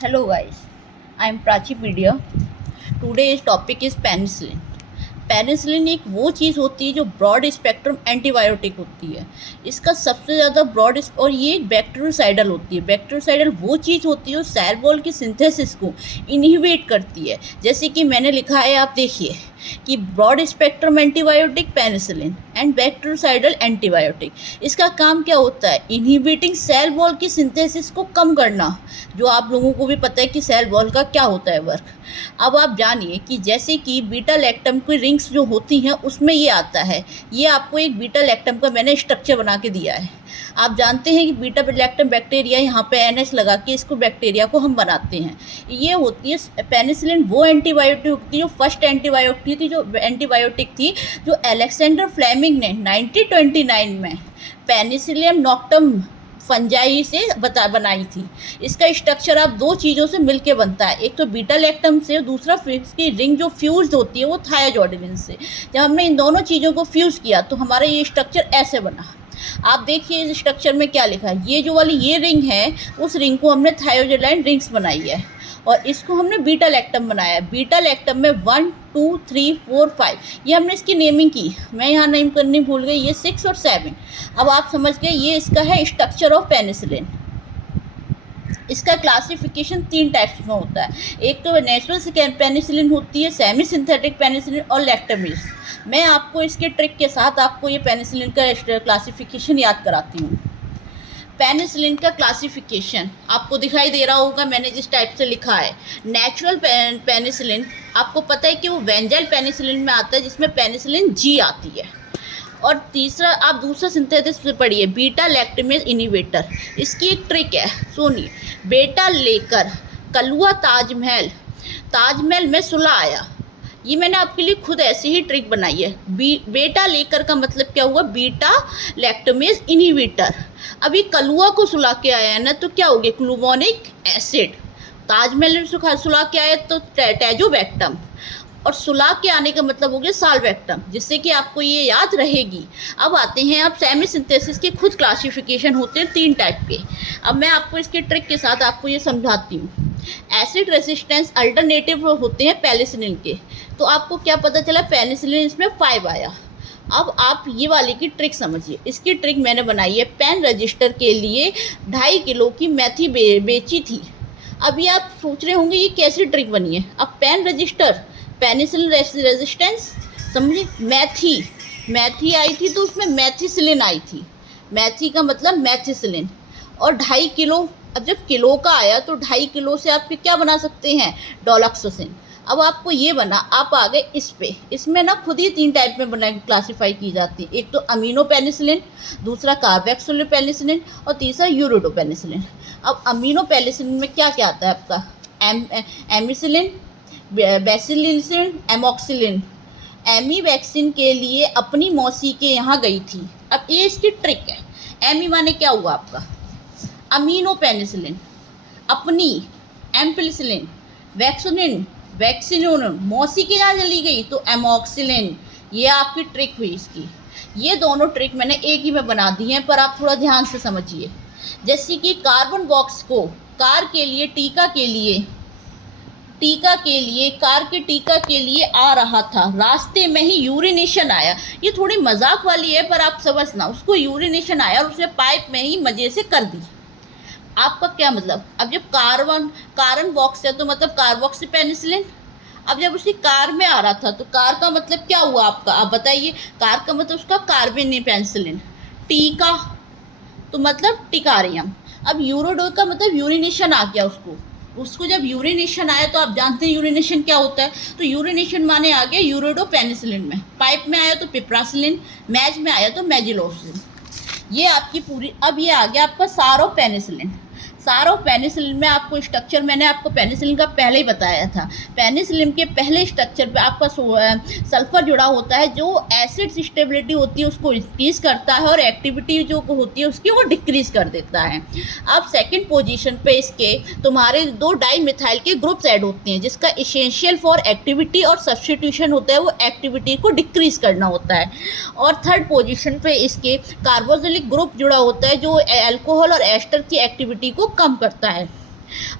Hello guys, I am Prachipedia. Today's topic is penicillin. Penicillin एक वो चीज़ होती है जो ब्रॉड स्पेक्ट्रम एंटीबायोटिक होती है। इसका सबसे ज़्यादा ब्रॉड और ये एक बैक्टीरियोसाइडल होती है। बैक्टीरियोसाइडल वो चीज़ होती है जो सेल वॉल की सिंथेसिस को इनहिबिट करती है। जैसे कि मैंने लिखा है, आप देखिए कि broad spectrum antibiotic penicillin and bacteriocidal antibiotic. इसका काम क्या होता है? इनहिबिटिंग सेल वॉल की सिंथेसिस को कम करना, जो आप लोगों को भी पता है कि सेल वॉल का क्या होता है वर्क। अब आप जानिए कि जैसे कि बीटा लैक्टम की रिंग्स जो होती हैं उसमें ये आता है। ये आपको एक बीटा लैक्टम का मैंने स्ट्रक्चर बना के दिया है। आप जानते हैं कि बीटा लैक्टम बैक्टीरिया, यहाँ पे NH लगा के इसको बैक्टीरिया को हम बनाते हैं। ये होती है पेनिसिलिन, वो एंटीबायोटिक होती है जो फर्स्ट एंटीबायोटिक थी जो अलेक्जेंडर फ्लेमिंग ने 1929 में पेनिसिलियम नॉक्टम फंजाई से बनाई थी। इसका स्ट्रक्चर आप दो चीज़ों से मिलके बनता है, एक तो बीटा लैक्टम से और दूसरा इसकी रिंग जो फ्यूज होती है वो थायोजोडिनिन से। जब हमने इन दोनों चीज़ों को फ्यूज़ किया तो हमारा ये स्ट्रक्चर ऐसे बना। आप देखिए इस स्ट्रक्चर में क्या लिखा है। ये जो वाली ये रिंग है, उस रिंग को हमने थायोजोडाइन रिंग्स बनाई है और इसको हमने बीटा लैक्टम बनाया है। बीटा लैक्टम में 1 2 3 4 5 ये हमने इसकी नेमिंग की। मैं यहाँ नेम करनी भूल गई, ये 6 और 7। अब आप समझ गए ये इसका है स्ट्रक्चर ऑफ पेनिसिलिन। इसका क्लासिफिकेशन 3 टाइप्स में होता है। एक तो नेचुरल पेनिसिलिन होती है, सेमी सिंथेटिक पेनिसिलिन और लैक्टमेज। मैं आपको इसके ट्रिक के साथ आपको ये पेनिसिलिन का क्लासिफिकेशन याद कराती हूँ। पेनिसिलिन का क्लासिफिकेशन आपको दिखाई दे रहा होगा, मैंने जिस टाइप से लिखा है। नेचुरल पेनिसिलिन आपको पता है कि वो वेंजाइल पेनिसिलिन में आता है, जिसमें पेनिसिलिन G आती है। और तीसरा आप दूसरा सिंथेसिस से पढ़िए, बीटा लैक्टमेज इनिवेटर। इसकी एक ट्रिक है, सुनिए। बेटा लेकर कलुआ ताजमहल में सुलह आया। ये मैंने आपके लिए खुद ऐसी ही ट्रिक बनाई है। बेटा लेकर का मतलब क्या हुआ? Beta lactamase इनिवेटर। अभी कलुआ को सुला के आया है ना, तो क्या हो गया? ग्लूवोनिक एसिड। ताजमहल में सुला के आया तो टैजोबैक्टम, और सुला के आने का मतलब हो गया साल्वेक्टम, जिससे कि आपको ये याद रहेगी। अब आते हैं आप सेमी सिंथेसिस के खुद क्लासिफिकेशन होते हैं 3 टाइप के। अब मैं आपको इसके ट्रिक के साथ आपको ये समझाती हूँ। एसिड रेसिस्टेंस अल्टरनेटिव होते हैं पेनिसिलिन के। तो आपको क्या पता चला? पेनिसिलिन इसमें 5 आया। अब आप ये वाली की ट्रिक समझिए। इसकी ट्रिक मैंने बनाई है। पेन रजिस्टर के लिए 2.5 किलो की मेथी बेची थी। अभी आप सोच रहे होंगे ये कैसी ट्रिक बनी है। अब पेन रजिस्टर, पेनिसिलिन रेजिस्टेंस, समझिए। मैथी आई थी तो उसमें मैथिसिलिन आई थी। मैथी का मतलब मैथिसिलिन। और 2.5 किलो, अब जब किलो का आया तो 2.5 किलो से आप क्या बना सकते हैं? डोलॉक्सोसिन। अब आपको ये बना, आप आ गए इस पे। इसमें ना खुद ही 3 टाइप में बना क्लासीफाई की जाती है। एक तो अमीनो पेनिसिलिन, दूसरा कार्बोक्सिलिक पेनिसिलिन और तीसरा यूरिडो पेनिसिलिन। अब अमीनो पेनिसिलिन में क्या क्या आता है आपका? एमिसिलिन, बेसिलिन, एमोक्सिलिन। एमी वैक्सीन के लिए अपनी मौसी के यहाँ गई थी। अब ये इसकी ट्रिक है। एमी माने क्या हुआ आपका? अमीनो पेनिसिलिन, अपनी एम्पिसिलिन, वैक्सीन मौसी के यहाँ चली गई तो एमोक्सिलिन। ये आपकी ट्रिक हुई इसकी। ये दोनों ट्रिक मैंने एक ही में बना दी हैं, पर आप थोड़ा ध्यान से समझिए। जैसे कि कार्बन बॉक्स को कार के लिए टीका के लिए आ रहा था, रास्ते में ही यूरिनेशन आया। ये थोड़ी मजाक वाली है पर आप समझना। उसको यूरिनेशन आया और उसने पाइप में ही मजे से कर दी। आपका क्या मतलब? अब जब कार्बन बॉक्स है तो मतलब कार्बोक्सी पेनिसिलिन। अब जब उसी कार में आ रहा था तो कार का मतलब क्या हुआ आपका? आप बताइए। कार का मतलब उसका कार्बन पेनिसिलिन। टीका तो मतलब टिकारियम। अब यूरोडो का मतलब यूरिनेशन आ गया उसको जब यूरिनेशन आया तो आप जानते हैं यूरिनेशन क्या होता है। तो यूरिनेशन माने आ गया यूरोडो पेनिसिलिन में। पाइप में आया तो पिप्रासिलिन, मैज में आया तो मैजिलोसिन। ये आपकी पूरी। अब ये आ गया आपका सारो पेनिसिलिन। सारो पेनिसिलिन में आपको स्ट्रक्चर मैंने आपको पेनिसिलिन का पहले ही बताया था। पेनिसिलिन के पहले स्ट्रक्चर पे आपका सल्फर जुड़ा होता है, जो एसिड स्टेबिलिटी होती है उसको इंक्रीज करता है और एक्टिविटी जो होती है उसकी वो डिक्रीज कर देता है। अब सेकंड पोजीशन पे इसके तुम्हारे 2 डाईमिथाइल के ग्रुप्स ऐड होते हैं, जिसका इसेंशियल फॉर एक्टिविटी और सब्स्टिट्यूशन होता है वो एक्टिविटी को डिक्रीज करना होता है। और थर्ड पोजीशन पे इसके कार्बोक्सिलिक ग्रुप जुड़ा होता है, जो अल्कोहल और एस्टर की एक्टिविटी को कम करता है।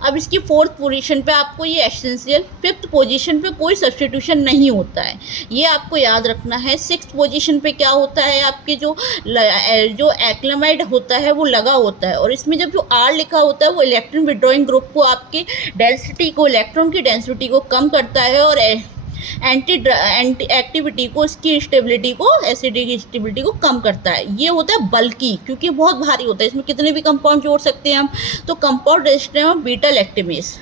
अब इसकी फोर्थ पोजीशन पे आपको ये एसेंशियल, फिफ्थ पोजीशन पे कोई सब्स्टिट्यूशन नहीं होता है, ये आपको याद रखना है। सिक्स्थ पोजीशन पे क्या होता है, आपके जो एक्लेमाइड होता है वो लगा होता है, और इसमें जब जो आर लिखा होता है वो इलेक्ट्रॉन विड्रॉइंग ग्रुप को, आपके डेंसिटी को, इलेक्ट्रॉन की डेंसिटी को कम करता है, और एंटी एक्टिविटी को, इसकी स्टेबिलिटी को, एसिडिक की स्टेबिलिटी को कम करता है। ये होता है बल्कि, क्योंकि बहुत भारी होता है, इसमें कितने भी कंपाउंड जोड़ सकते हैं हम। तो कंपाउंड रजिस्टर में बीटा लैक्टेमेस,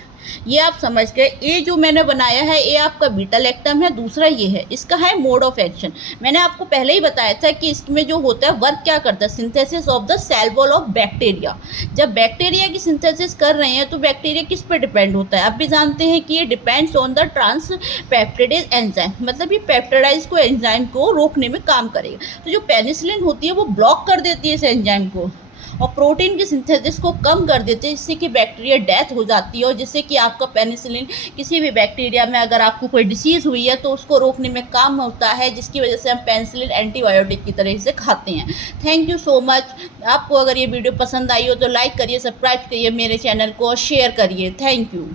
ये आप समझ गए। ये जो मैंने बनाया है ये आपका बीटा लैक्टम है, दूसरा ये है, इसका है मोड ऑफ एक्शन। मैंने आपको पहले ही बताया था कि इसमें जो होता है वर्क क्या करता है, synthesis of the cell wall of bacteria. जब बैक्टीरिया की सिंथेसिस कर रहे हैं तो बैक्टीरिया किस पे डिपेंड होता है, आप भी जानते हैं कि ये डिपेंड्स ऑन द ट्रांसपेप्टिडेज एंजाइम, मतलब ये पेप्टाइडाइज को, एंजाइम को रोकने में काम करेगा। तो जो पेनिसिलिन होती है वो ब्लॉक कर देती है इस एंजाइम को, और प्रोटीन की सिंथेसिस को कम कर देते हैं, जिससे कि बैक्टीरिया डेथ हो जाती है, और जिससे कि आपका पेनिसिलिन किसी भी बैक्टीरिया में अगर आपको कोई डिसीज़ हुई है तो उसको रोकने में काम होता है, जिसकी वजह से हम पेनिसिलिन एंटीबायोटिक की तरह से खाते हैं। Thank you so much. आपको अगर ये वीडियो पसंद आई हो तो लाइक करिए, सब्सक्राइब करिए मेरे चैनल को और शेयर करिए। Thank you.